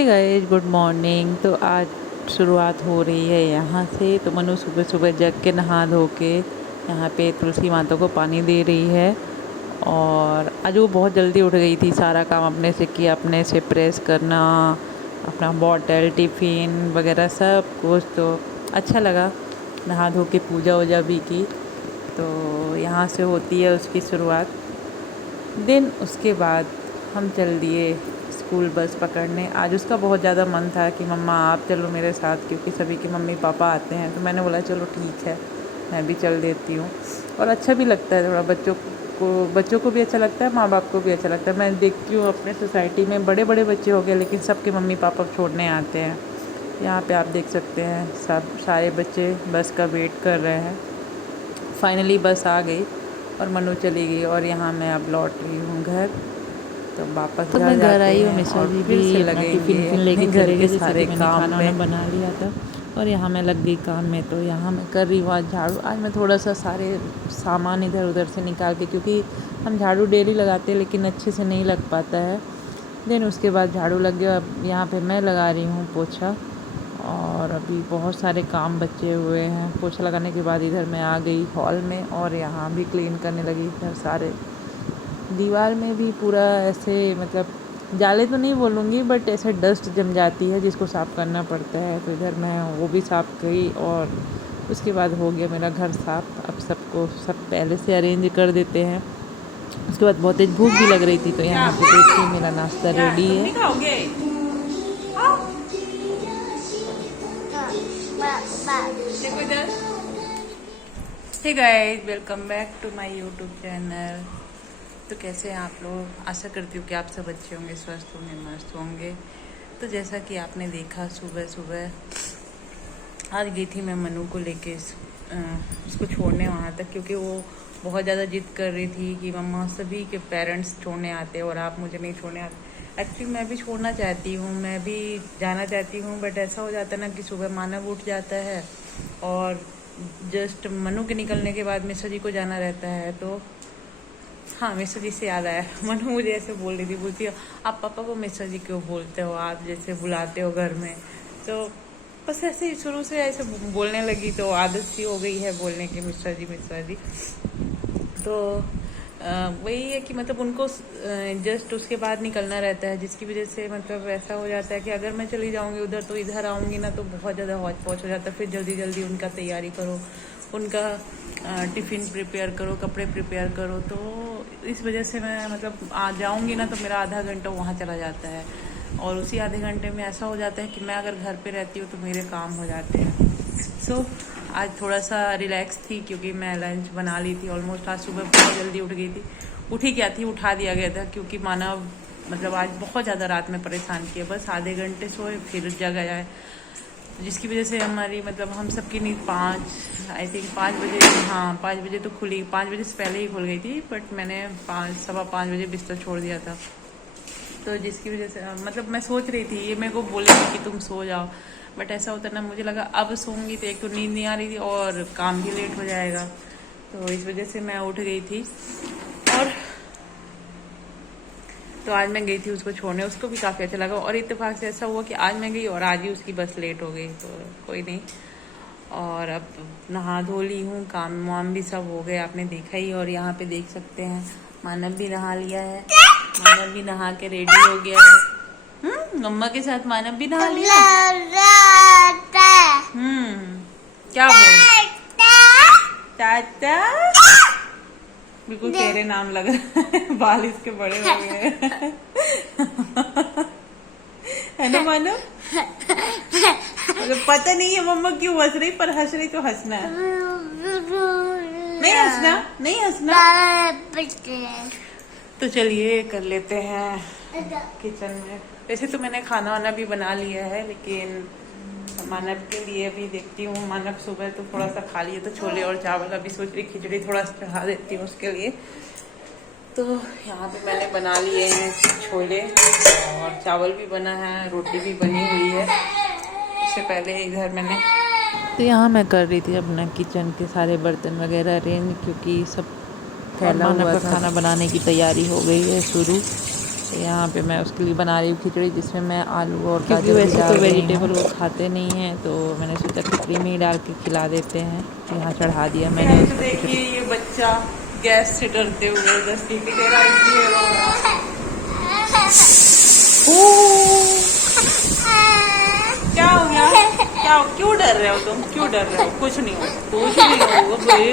Hey guys, good morning. तो आज शुरुआत हो रही है यहाँ से। तो मनु सुबह सुबह जग के नहा धो के यहाँ पे तुलसी माता को पानी दे रही है। और आज वो बहुत जल्दी उठ गई थी, सारा काम अपने से किया, अपने से प्रेस करना, अपना बॉटल टिफ़िन वगैरह सब कुछ। तो अच्छा लगा, नहा धो के पूजा वूजा भी की। तो यहाँ से होती है उसकी शुरुआत दिन। उसके बाद हम चल दिए स्कूल बस पकड़ने। आज उसका बहुत ज़्यादा मन था कि मम्मा आप चलो मेरे साथ, क्योंकि सभी के मम्मी पापा आते हैं। तो मैंने बोला चलो ठीक है, मैं भी चल देती हूँ। और अच्छा भी लगता है थोड़ा, बच्चों को भी अच्छा लगता है, माँ बाप को भी अच्छा लगता है। मैं देखती हूँ अपने सोसाइटी में बड़े बड़े बच्चे हो गए, लेकिन सबके मम्मी पापा छोड़ने आते हैं। यहाँ पे आप देख सकते हैं सब सारे बच्चे बस का वेट कर रहे हैं। फाइनली बस आ गई और मनु चली गई और यहाँ मैं अब लौट रही हूँ घर। तो वापस तो घर मैं घर जाते आई और हैं मिश्रा और जी फिर से भी अपना टिफ़िन लगेंगे लेके अपने घर चले के गए, जैसे सारे कि मैंने काम खाना वाना पे। बना लिया था। और यहाँ मैं लग गई काम में। तो यहाँ मैं कर रही हूँ आज झाड़ू। आज मैं थोड़ा सा सारे सामान इधर उधर से निकाल के, क्योंकि हम झाड़ू डेली लगाते हैं लेकिन अच्छे से नहीं लग पाता है। देन उसके बाद झाड़ू लग गया। अब यहाँ पे मैं लगा रही हूँ पोछा। और अभी बहुत सारे काम बचे हुए हैं। पोछा लगाने के बाद इधर मैं आ गई हॉल में और यहाँ भी क्लीन करने लगी। इधर सारे दीवार में भी पूरा ऐसे, मतलब जाले तो नहीं बोलूँगी, बट ऐसे डस्ट जम जाती है जिसको साफ़ करना पड़ता है। तो इधर मैं वो भी साफ़ करी और उसके बाद हो गया मेरा घर साफ़। अब सब पहले से अरेंज कर देते हैं। उसके बाद बहुत तेज़ भूख भी लग रही थी, तो यहाँ पे देखिए मेरा नाश्ता क्या रेडी तुम है। नहीं खाओगे? देखो इधर। Hey guys, welcome back to my YouTube channel. तो कैसे हैं आप लोग? आशा करती हूँ कि आप सब अच्छे होंगे, स्वस्थ होंगे, मस्त होंगे। तो जैसा कि आपने देखा, सुबह सुबह आज गई थी मैं मनु को लेके उसको छोड़ने वहाँ तक, क्योंकि वो बहुत ज़्यादा जिद कर रही थी कि मम्मा सभी के पेरेंट्स छोड़ने आते हैं और आप मुझे नहीं छोड़ने आते। एक्चुअली मैं भी छोड़ना चाहती हूँ, मैं भी जाना चाहती हूँ, बट ऐसा हो जाता है ना कि सुबह मानव उठ जाता है और जस्ट मनु के निकलने के बाद मिश्रा जी को जाना रहता है। तो हाँ, मिश्रा जी से याद आया, मनु मुझे ऐसे बोल रही थी, बोलती है आप पापा को मिश्रा जी क्यों बोलते हो, आप जैसे बुलाते हो घर में। तो बस ऐसे ही शुरू से ऐसे बोलने लगी, तो आदत सी हो गई है बोलने की, मिश्रा जी मिश्रा जी। तो वही है कि मतलब उनको जस्ट उसके बाद निकलना रहता है, जिसकी वजह से मतलब ऐसा हो जाता है कि अगर मैं चली जाऊंगी उधर तो इधर आऊंगी ना तो बहुत ज़्यादा हौच पौच हो जाता है। फिर जल्दी जल्दी उनका तैयारी करो, उनका टिफ़िन प्रिपेयर करो, कपड़े प्रिपेयर करो। तो इस वजह से मैं मतलब आ जाऊंगी ना तो मेरा आधा घंटा वहाँ चला जाता है। और उसी आधे घंटे में ऐसा हो जाता है कि मैं अगर घर पे रहती हूँ तो मेरे काम हो जाते हैं। सो आज थोड़ा सा रिलैक्स थी, क्योंकि मैं लंच बना ली थी ऑलमोस्ट। आज सुबह बहुत जल्दी उठ गई थी। उठी क्या थी, उठा दिया गया था, क्योंकि मानव मतलब आज बहुत ज़्यादा रात में परेशान किया। बस आधे घंटे सोए फिर जग आए, जिसकी वजह से हमारी मतलब हम सबकी नींद 5 बजे, हाँ 5 बजे तो खुली, 5 बजे से पहले ही खुल गई थी, बट मैंने 5 सवा 5 बजे बिस्तर छोड़ दिया था। तो जिसकी वजह से मतलब मैं सोच रही थी ये मेरे को बोलेगी कि तुम सो जाओ, बट ऐसा होता ना, मुझे लगा अब सोऊंगी तो एक तो नींद नहीं आ रही थी और काम भी लेट हो जाएगा। तो इस वजह से मैं उठ गई थी। और तो आज मैं गई थी उसको छोड़ने, उसको भी काफ़ी अच्छा लगा। और इत्तेफाक से ऐसा हुआ कि आज मैं गई और आज ही उसकी बस लेट हो गई, तो कोई नहीं। और अब नहा धो ली हूँ, काम वाम भी सब हो गए, आपने देखा ही। और यहाँ पे देख सकते हैं मानव भी नहा लिया है, मानव भी नहा के रेडी हो गया है। मम्मा के साथ मानव भी नहा लिया। क्या बोल चाचा, बिल्कुल तेरे नाम लग रहा है, बाल इसके बड़े हो गए है ना मानो। मतलब पता नहीं है मम्मा क्यों हंस रही, पर हंस रही तो हंसना है, नहीं हंसना, नहीं हंसना। तो चलिए कर लेते हैं किचन में। वैसे तो मैंने खाना वाना भी बना लिया है, लेकिन मानव के लिए भी देखती हूँ। मानव सुबह तो थोड़ा सा खा लिए, तो छोले और चावल, अभी सोच रही खिचड़ी थोड़ा सा चढ़ा देती हूँ उसके लिए। तो यहाँ पे मैंने बना लिए हैं छोले और चावल भी बना है, रोटी भी बनी हुई है। उससे पहले इधर मैंने, तो यहाँ मैं कर रही थी अपना किचन के सारे बर्तन वगैरह अरेंज, क्योंकि सब फैला हुआ था। खाना बनाने की तैयारी हो गई है शुरू। यहाँ पे मैं उसके लिए बना रही हूँ खिचड़ी, जिसमें मैं आलू और क्योंकि वैसे तो वेजिटेबल वो खाते नहीं हैं, तो मैंने सोचा खिचड़ी में ही डाल के खिला देते हैं। यहाँ चढ़ा दिया मैंने तो उसको देखिए खिचड़ी। ये बच्चा गैस से डरते हुए उधर सीटी दे रहा है। क्या हो गया? क्या क्यों डर रहे हो तुम? क्यों डर रहे हो? कुछ नहीं होगा, कुछ नहीं होगा भाई।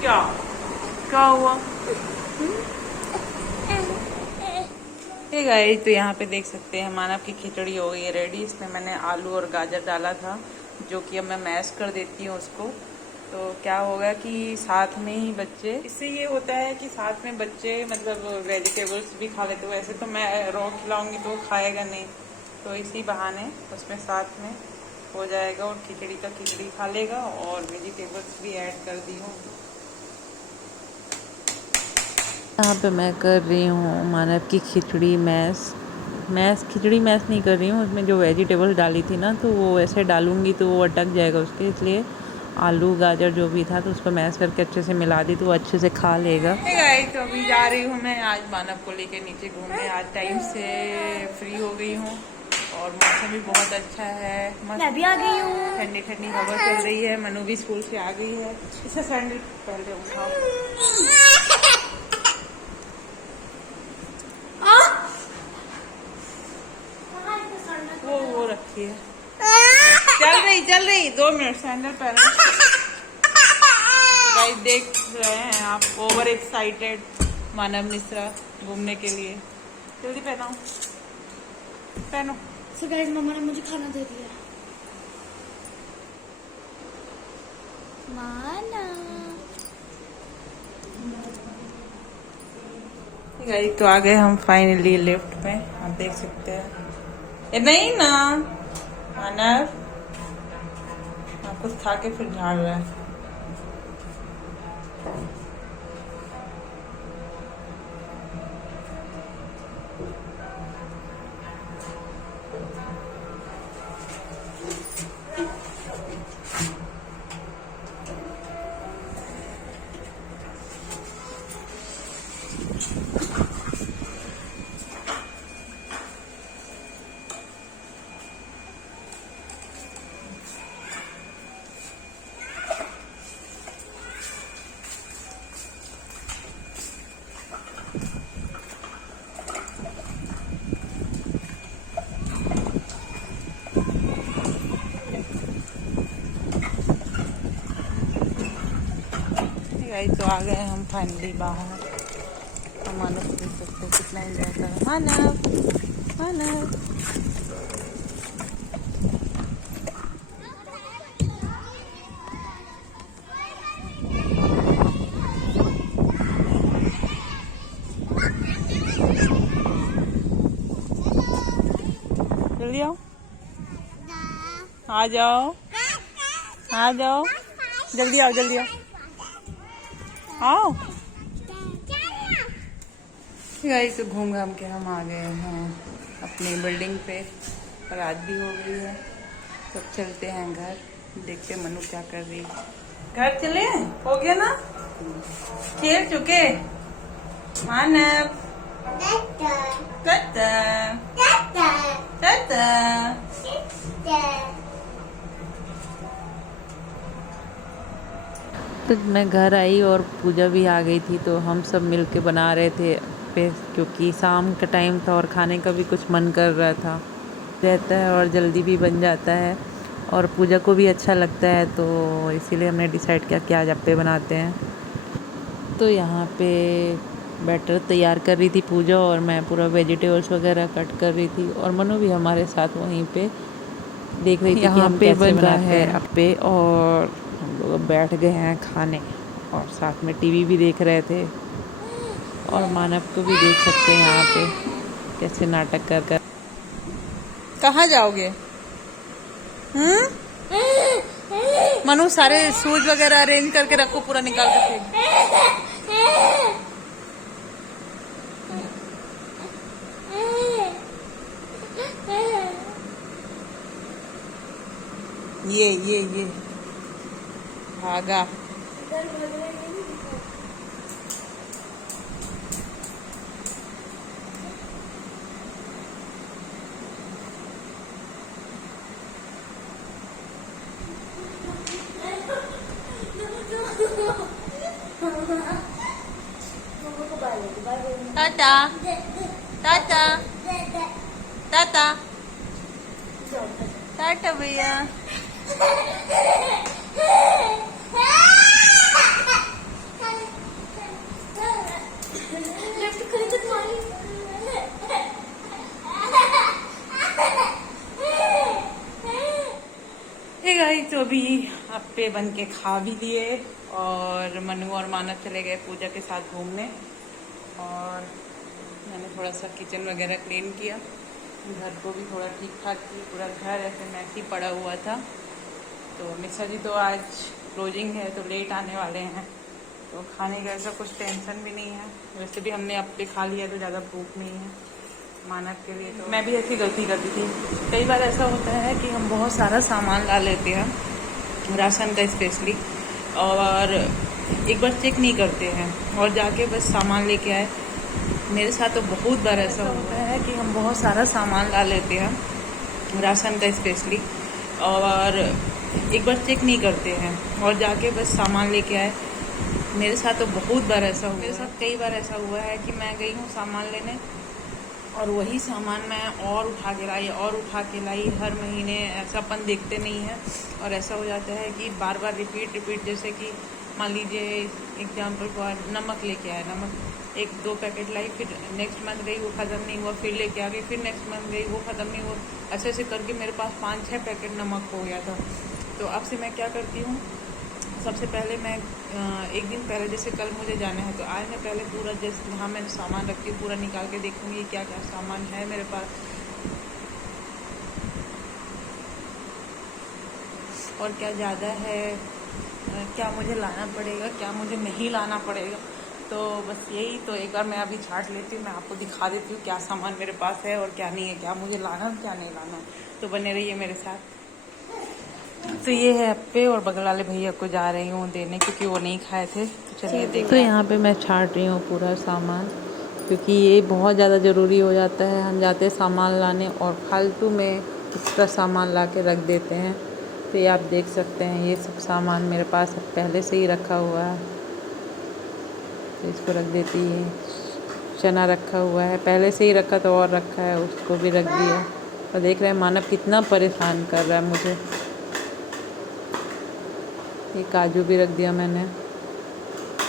क्या क्या हुआ? हे गाइस, तो यहाँ पे देख सकते हैं मानव की खिचड़ी हो गई है रेडी। इसमें मैंने आलू और गाजर डाला था, जो कि अब मैं मैश कर देती हूँ उसको। तो क्या होगा कि साथ में ही बच्चे, इससे ये होता है कि साथ में बच्चे मतलब वेजिटेबल्स भी खा लेते। वैसे तो मैं रॉ खिलाऊंगी तो वो खाएगा नहीं, तो इसी बहाने उसमें साथ में हो जाएगा और खिचड़ी का खिचड़ी खा लेगा और वेजिटेबल्स भी ऐड कर दी हूँ। यहाँ पे मैं कर रही हूँ मानव की खिचड़ी खिचड़ी मैश नहीं कर रही हूँ। उसमें जो वेजिटेबल डाली थी ना, तो वो ऐसे डालूंगी तो वो अटक जाएगा उसके, इसलिए आलू गाजर जो भी था तो उसको मैश करके अच्छे से मिला दी, तो वो अच्छे से खा लेगा। तो अभी जा रही हूँ मैं आज मानव को लेके नीचे घूमने। आज टाइम से फ्री हो गई हूँ और मौसम भी बहुत अच्छा है। मैं भी आ गई हूँ। ठंडी ठंडी हवा चल रही है। मनु भी स्कूल से आ गई है। इसे सैंडल पहले उठाओ। वो रखी है। चल रही 2 मिनट सैंडल पहन। गाइस देख रहे हैं आप, ओवर एक्साइटेड मानव मिश्रा घूमने के लिए। जल्दी पहनो। सो गाइस, मम्मा ने मुझे खाना दे दिया। माना गाइस, तो आ गए हम फाइनली लिफ्ट पे। आप देख सकते हैं। ये नहीं ना मानव, आप कुछ खा के फिर झाड़ रहा है। गाइस, तो आ गए हम फाइनली बाहर। हम मानव देख सकते हैं कितना एंजॉय कर रहा है। मानव जल्दी आओ, आ जाओ, आ जाओ, जल्दी आओ। आओ गाइस, तो घूम घाम के हम आ गए हैं अपनी बिल्डिंग पे। और रात भी हो गई है, तो चलते हैं घर। देखते हैं मनु क्या कर रही है। घर चले, हो गया ना, खेल चुके। मानव तो मैं घर आई और पूजा भी आ गई थी, तो हम सब मिल के बना रहे थे क्योंकि शाम का टाइम था और खाने का भी कुछ मन कर रहा था रहता है और जल्दी भी बन जाता है और पूजा को भी अच्छा लगता है, तो इसीलिए हमने डिसाइड किया कि आज अप्पे बनाते हैं। तो यहाँ पे बैटर तैयार कर रही थी पूजा और मैं पूरा वेजिटेबल्स वगैरह कट कर रही थी और मनु भी हमारे साथ वहीं पे देख रही थी कि हम कैसे बनाते हैं अप्पे। और हम लोग बैठ गए हैं खाने और साथ में टीवी भी देख रहे थे और मानव को भी देख सकते हैं यहाँ पे कैसे नाटक कर कर। कहाँ जाओगे? मनु, सारे शूज वगैरह अरेंज करके रखो, पूरा निकाल के फेंक। ये भागा। टाटा टाटा टाटा टाटा भैया। गाइस तो अभी अप्पे बन के खा भी लिए और मनु और मानव चले गए पूजा के साथ घूमने और मैंने थोड़ा सा किचन वगैरह क्लीन किया, घर को भी थोड़ा ठीक ठाक किया। पूरा घर ऐसे मैसी पड़ा हुआ था। तो मिश्रा जी तो आज क्लोजिंग है तो लेट आने वाले हैं, तो खाने का ऐसा कुछ टेंशन भी नहीं है। वैसे भी हमने अप्पे खा लिया तो ज़्यादा भूख नहीं है मानव के लिए। तो मैं भी ऐसी गलती करती थी, कई बार ऐसा होता है कि हम बहुत सारा सामान ला लेते हैं राशन का स्पेशली, और एक बार चेक नहीं करते हैं और जाके बस सामान लेके आए। मेरे साथ तो बहुत बार ऐसा होता है कि हम बहुत सारा सामान ला लेते हैं राशन का स्पेशली, और एक बार चेक नहीं करते हैं और जाके बस सामान लेके आए। मेरे साथ तो बहुत बार ऐसा हुआ, मेरे साथ कई बार ऐसा हुआ है कि मैं गई हूँ सामान लेने और वही सामान मैं और उठा के लाई। हर महीने ऐसा अपन देखते नहीं है और ऐसा हो जाता है कि बार बार रिपीट। जैसे कि मान लीजिए एग्जाम्पल फॉर नमक लेके आया, नमक 1-2 पैकेट लाई, फिर नेक्स्ट मंथ गई वो ख़त्म नहीं हुआ, फिर लेके आ गई, फिर नेक्स्ट मंथ गई वो ख़त्म नहीं हुआ। ऐसे ऐसे करके मेरे पास 5-6 पैकेट नमक हो गया था। तो अब से मैं क्या करती हूँ, सबसे पहले मैं एक दिन पहले, जैसे कल मुझे जाना है तो आज मैं पहले पूरा जैसे जहाँ मैंने सामान रखती हूँ पूरा निकाल के देखूँगी क्या क्या सामान है मेरे पास और क्या ज़्यादा है, क्या मुझे लाना पड़ेगा, क्या मुझे नहीं लाना पड़ेगा। तो बस यही, तो एक बार मैं अभी छाट लेती हूँ, मैं आपको दिखा देती हूँ क्या सामान मेरे पास है और क्या नहीं है, क्या मुझे लाना क्या नहीं लाना। तो बने रहिए मेरे साथ। तो ये है अप्पे और बगल वाले भैया को जा रही हूँ देने क्योंकि वो नहीं खाए थे। तो चलिए देखते हैं। तो यहाँ पे मैं छाट रही हूँ पूरा सामान, क्योंकि ये बहुत ज़्यादा ज़रूरी हो जाता है। हम जाते हैं सामान लाने और फालतू में एक्स्ट्रा सामान ला के रख देते हैं। तो ये आप देख सकते हैं, ये सब सामान मेरे पास पहले से ही रखा हुआ है। तो इसको रख देती है। चना रखा हुआ है, पहले से ही रखा तो और रखा है, उसको भी रख दिया। और देख रहे हैं मानव कितना परेशान कर रहा है मुझे। ये काजू भी रख दिया मैंने,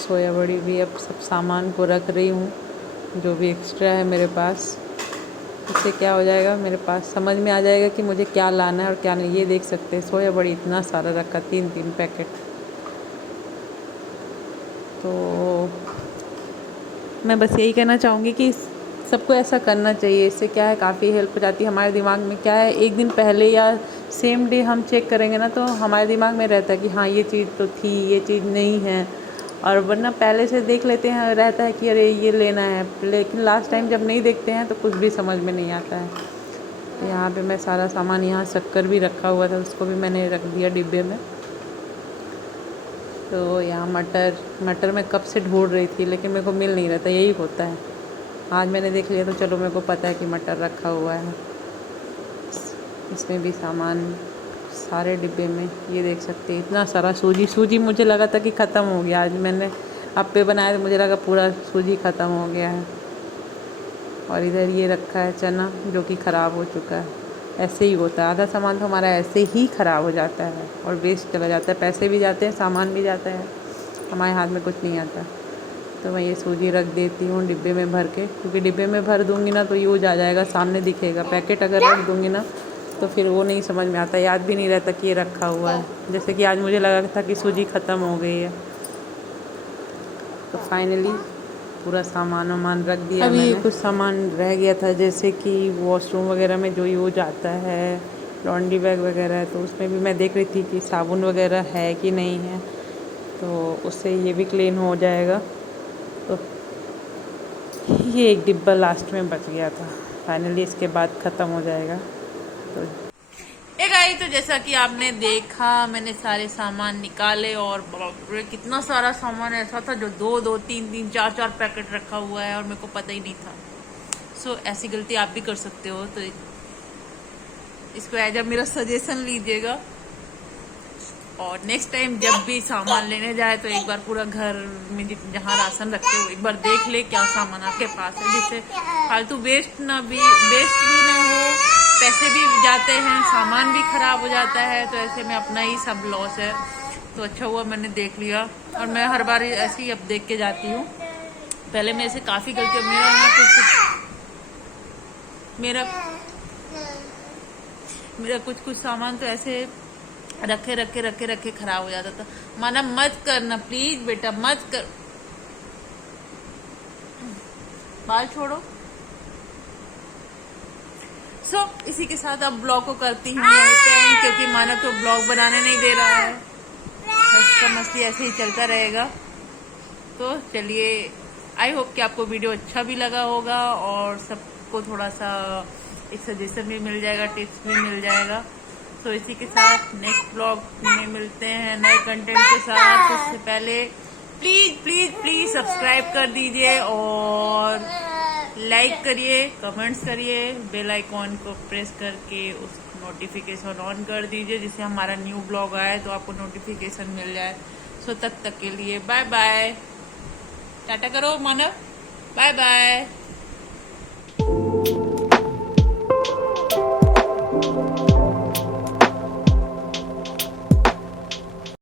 सोया बड़ी भी। अब सब सामान को रख रही हूँ जो भी एक्स्ट्रा है मेरे पास। इससे क्या हो जाएगा, मेरे पास समझ में आ जाएगा कि मुझे क्या लाना है और क्या नहीं। ये देख सकते हैं सोया बड़ी इतना सारा रखा, 3-3 पैकेट। तो मैं बस यही कहना चाहूँगी कि सबको ऐसा करना चाहिए। इससे क्या है, काफ़ी हेल्प हो जाती है। हमारे दिमाग में क्या है, एक दिन पहले या सेम डे हम चेक करेंगे ना तो हमारे दिमाग में रहता है कि हाँ ये चीज़ तो थी, ये चीज़ नहीं है। और वरना पहले से देख लेते हैं, रहता है कि अरे ये लेना है, लेकिन लास्ट टाइम जब नहीं देखते हैं तो कुछ भी समझ में नहीं आता है। तो यहाँ पे मैं सारा सामान, यहाँ शक्कर भी रखा हुआ था उसको भी मैंने रख दिया डिब्बे में। तो यहाँ मटर मैं कब से ढूंढ रही थी लेकिन मेरे को मिल नहीं रहा था। यही होता है, आज मैंने देख लिया तो चलो मेरे को पता है कि मटर रखा हुआ है। इसमें भी सामान सारे डिब्बे में, ये देख सकते हैं इतना सारा। सूजी मुझे लगा था कि ख़त्म हो गया। आज मैंने अप्पे बनाए तो मुझे लगा पूरा सूजी ख़त्म हो गया है। और इधर ये रखा है चना जो कि ख़राब हो चुका है। ऐसे ही होता है, आधा सामान तो हमारा ऐसे ही ख़राब हो जाता है और वेस्ट चला जाता है। पैसे भी जाते हैं, सामान भी जाता है, हमारे हाथ में कुछ नहीं आता। तो मैं ये सूजी रख देती हूँ डिब्बे में भर के, क्योंकि डिब्बे में भर दूँगी ना तो यूज आ जाएगा, सामने दिखेगा। पैकेट अगर रख दूँगी ना तो फिर वो नहीं समझ में आता, याद भी नहीं रहता कि ये रखा हुआ है। जैसे कि आज मुझे लगा था कि सूजी ख़त्म हो गई है। तो फाइनली पूरा सामान वामान रख दिया मैंने। अभी कुछ सामान रह गया था, जैसे कि वॉशरूम वगैरह में जो यूज आता है, लॉन्ड्री बैग वगैरह है, तो उसमें भी मैं देख रही थी कि साबुन वगैरह है कि नहीं है, तो उससे ये भी क्लीन हो जाएगा। तो ये एक डिब्बा लास्ट में बच गया था, फाइनली इसके बाद ख़त्म हो जाएगा। तो गाइस तो जैसा कि आपने देखा, मैंने सारे सामान निकाले और बाप रे कितना सारा सामान ऐसा था जो 2-2, 3-3, 4-4 पैकेट रखा हुआ है और मेरे को पता ही नहीं था। सो ऐसी गलती आप भी कर सकते हो, तो इसको एज अ मेरा सजेशन लीजिएगा। और नेक्स्ट टाइम जब भी सामान लेने जाए तो एक बार पूरा घर में जहाँ राशन रखते हो एक बार देख ले क्या सामान आपके पास है, जिससे फालतू वेस्ट भी ना हो, पैसे भी जाते हैं, सामान भी खराब हो जाता है। तो ऐसे में अपना ही सब लॉस है। तो अच्छा हुआ मैंने देख लिया, और मैं हर बार ऐसे ही अब देख के जाती हूँ। पहले मैं ऐसे काफी गलती, मेरा कुछ सामान तो ऐसे रखे खराब हो जाता था। माना मत करना प्लीज बेटा, मत कर, बाल छोड़ो। इसी के साथ अब ब्लॉग को करती हूँ क्योंकि माना तो ब्लॉग बनाने नहीं दे रहा है। इसका मस्ती ऐसे ही चलता रहेगा। तो चलिए, आई होप कि आपको वीडियो अच्छा भी लगा होगा और सबको थोड़ा सा एक सजेशन भी मिल जाएगा, टिप्स भी मिल जाएगा। तो इसी के साथ नेक्स्ट ब्लॉग में मिलते हैं नए कंटेंट के साथ। उससे पहले प्लीज सब्सक्राइब कर दीजिए और लाइक करिए, कमेंट्स करिए, बेल आइकॉन को प्रेस करके उस नोटिफिकेशन ऑन कर दीजिए, जिससे हमारा न्यू ब्लॉग आए तो आपको नोटिफिकेशन मिल जाए। तब तक के लिए बाय बाय, टाटा करो मानव, बाय बाय।